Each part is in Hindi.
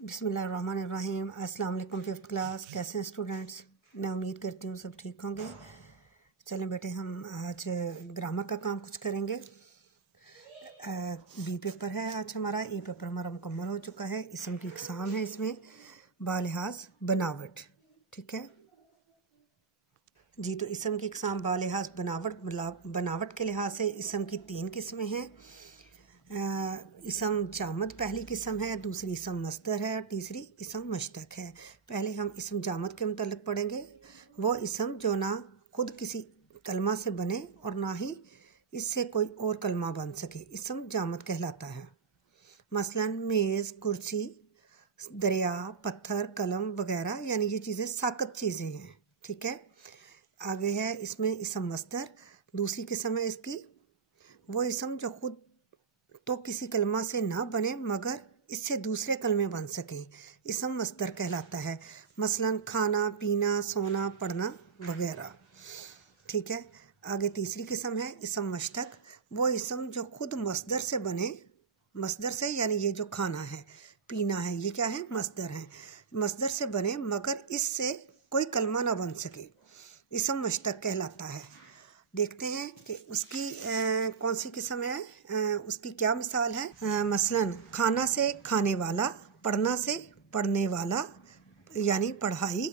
बिस्मिल्लाहिर्रहमानिर्रहीम। अस्सलाम वालेकुम। फिफ्थ क्लास, कैसे हैं स्टूडेंट्स? मैं उम्मीद करती हूँ सब ठीक होंगे। चलें बेटे, हम आज ग्रामर का काम कुछ करेंगे। बी पेपर है आज हमारा, ए पेपर हमारा मुकम्मल हो चुका है। इसम की इकसाम है इसमें बालिहाज बनावट, ठीक है जी। तो इसम की इकसाम बालिहाज बनावट के लिहाज से इसम की 3 किस्में हैं। इसम जामद पहली किस्म है, दूसरी इसम मस्दर है और तीसरी इसम मश्तक है। पहले हम इसम जामद के मुतल्लिक़ पढ़ेंगे। वो इसम जो ना खुद किसी कलमा से बने और ना ही इससे कोई और कलमा बन सके, इसम जामद कहलाता है। मसलन मेज़, कुर्सी, दरिया, पत्थर, कलम वगैरह, यानी ये चीज़ें साकत चीज़ें हैं, ठीक है। आगे है इसमें इसम मस्दर, दूसरी किस्म है इसकी वो इसम जो खुद तो किसी कलमा से ना बने मगर इससे दूसरे कलमे बन सकें, इसम मस्दर कहलाता है। मसलन खाना, पीना, सोना, पढ़ना वगैरह, ठीक है। आगे तीसरी किस्म है इसम मश्तक, वो इसम जो खुद मस्दर से बने, मस्दर से यानी ये जो खाना है, पीना है, ये क्या है? मस्दर है। मस्दर से बने मगर इससे कोई कलमा ना बन सके, इसम मश्तक कहलाता है। देखते हैं कि उसकी कौन सी किस्म है, उसकी क्या मिसाल है। मसलन खाना से खाने वाला, पढ़ना से पढ़ने वाला यानी पढ़ाई,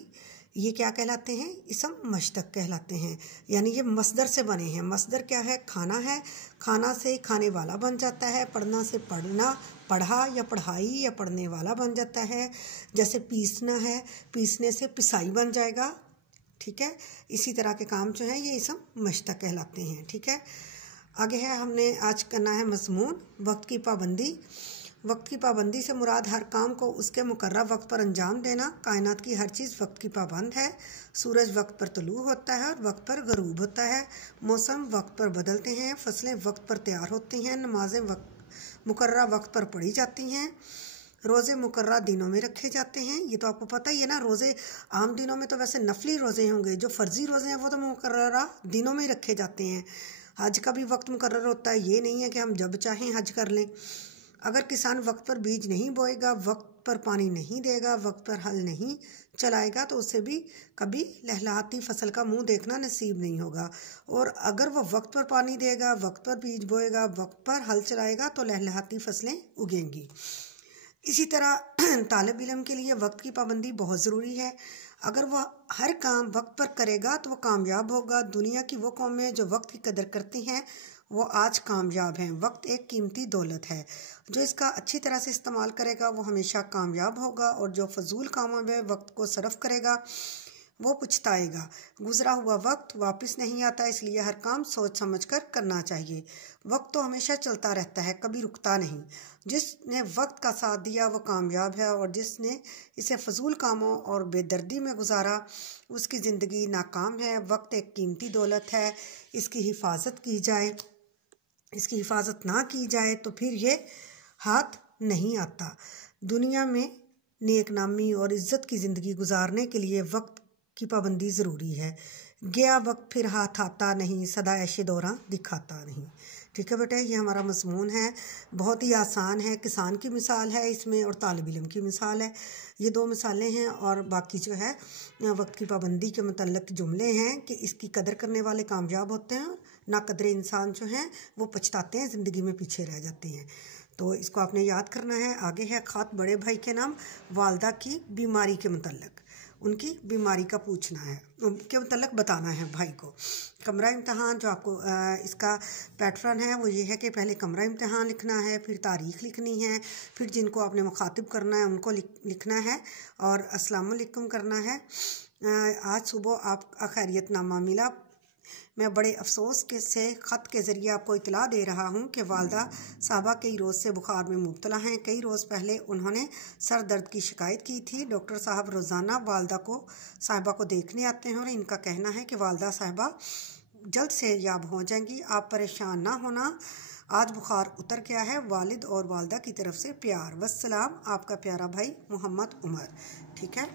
ये क्या कहलाते हैं? इसम मश्तक कहलाते हैं। यानी ये मस्दर से बने हैं। मस्दर क्या है? खाना है, खाना से खाने वाला बन जाता है, पढ़ना से पढ़ना, पढ़ा या पढ़ाई या पढ़ने वाला बन जाता है। जैसे पीसना है, पीसने से पिसाई बन जाएगा, ठीक है। इसी तरह के काम जो हैं ये इसम मश्तक कहलाते हैं, ठीक है। आगे है, हमने आज करना है मज़मून वक्त की पाबंदी। वक्त की पाबंदी से मुराद हर काम को उसके मुकर्रर वक्त पर अंजाम देना। कायनात की हर चीज़ वक्त की पाबंद है। सूरज वक्त पर तुलू होता है और वक्त पर गरूब होता है। मौसम वक्त पर बदलते हैं, फसलें वक्त पर तैयार होती हैं, नमाजें मुकर्रर वक्त पर पढ़ी जाती हैं, रोज़े मुकर्रर दिनों में रखे जाते हैं। ये तो आपको पता ही है ना। रोज़े आम दिनों में तो वैसे नफली रोज़े होंगे, जो फ़र्ज़ी रोज़े हैं वो तो मुकर्रर दिनों में ही रखे जाते हैं। हज का भी वक्त मुकर्रर होता है, ये नहीं है कि हम जब चाहें हज कर लें। अगर किसान वक्त पर बीज नहीं बोएगा, वक्त पर पानी नहीं देगा, वक्त पर हल नहीं चलाएगा तो उसे भी कभी लहलहाती फसल का मुंह देखना नसीब नहीं होगा। और अगर वह वक्त पर पानी देगा, वक्त पर बीज बोएगा, वक्त पर हल चलाएगा तो लहलहाती फसलें उगेंगी। इसी तरह तालिब इल्म के लिए वक्त की पाबंदी बहुत ज़रूरी है। अगर वह हर काम वक्त पर करेगा तो वह कामयाब होगा। दुनिया की वो कौमें जो वक्त की कदर करती हैं वो आज कामयाब हैं। वक्त एक कीमती दौलत है, जो इसका अच्छी तरह से इस्तेमाल करेगा वो हमेशा कामयाब होगा, और जो फजूल कामों में वक्त को सरफ करेगा वो पछताएगा। गुजरा हुआ वक्त वापस नहीं आता, इसलिए हर काम सोच समझ कर करना चाहिए। वक्त तो हमेशा चलता रहता है, कभी रुकता नहीं। जिसने वक्त का साथ दिया वो कामयाब है, और जिसने इसे फजूल कामों और बेदर्दी में गुजारा उसकी ज़िंदगी नाकाम है। वक्त एक कीमती दौलत है, इसकी हिफाजत की जाए, इसकी हिफाजत ना की जाए तो फिर ये हाथ नहीं आता। दुनिया में नेकनामी और इज़्ज़त की ज़िंदगी गुजारने के लिए वक्त की पाबंदी ज़रूरी है। गया वक्त फिर हाथ आता नहीं, सदा ऐशे दौरां दिखाता नहीं, ठीक है बेटे। ये हमारा मज़मून है, बहुत ही आसान है। किसान की मिसाल है इसमें और तालिब इल्म की मिसाल है। ये 2 मिसालें हैं, और बाकी जो है वक्त की पाबंदी के मुतल्लिक़ जुमले हैं कि इसकी कदर करने वाले कामयाब होते हैं, ना कदरे इंसान जो हैं वो पछताते हैं, ज़िंदगी में पीछे रह जाते हैं। तो इसको आपने याद करना है। आगे है ख़त बड़े भाई के नाम, वालदा की बीमारी के मुतल्लिक़, उनकी बीमारी का पूछना है, उनके मुतल्लिक़ बताना है भाई को। कमरा इम्तहान जो आपको इसका पैटर्न है वो ये है कि पहले कमरा इम्तहान लिखना है, फिर तारीख़ लिखनी है, फिर जिनको आपने मुखातिब करना है उनको लिखना है, और अस्सलाम वालेकुम करना है। आज सुबह आपका खैरियतनामा मिला। मैं बड़े अफसोस से ख़त के ज़रिए आपको इतला दे रहा हूँ कि वालदा साहबा कई रोज़ से बुखार में मुब्तला हैं। कई रोज़ पहले उन्होंने सर दर्द की शिकायत की थी। डॉक्टर साहब रोज़ाना वालदा साहिबा को देखने आते हैं और इनका कहना है कि वालदा साहिबा जल्द से याब हो जाएंगी, आप परेशान ना होना। आज बुखार उतर गया है। वालिद और वालदा की तरफ से प्यार। वस्सलाम, आपका प्यारा भाई मोहम्मद उमर, ठीक है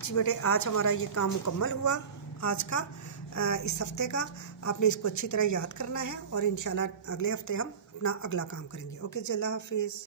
जी बेटे। आज हमारा ये काम मुकम्मल हुआ आज का, इस हफ्ते का। आपने इसको अच्छी तरह याद करना है और इंशाल्लाह अगले हफ्ते हम अपना अगला काम करेंगे। ओके जी, अल्लाह हाफिज़।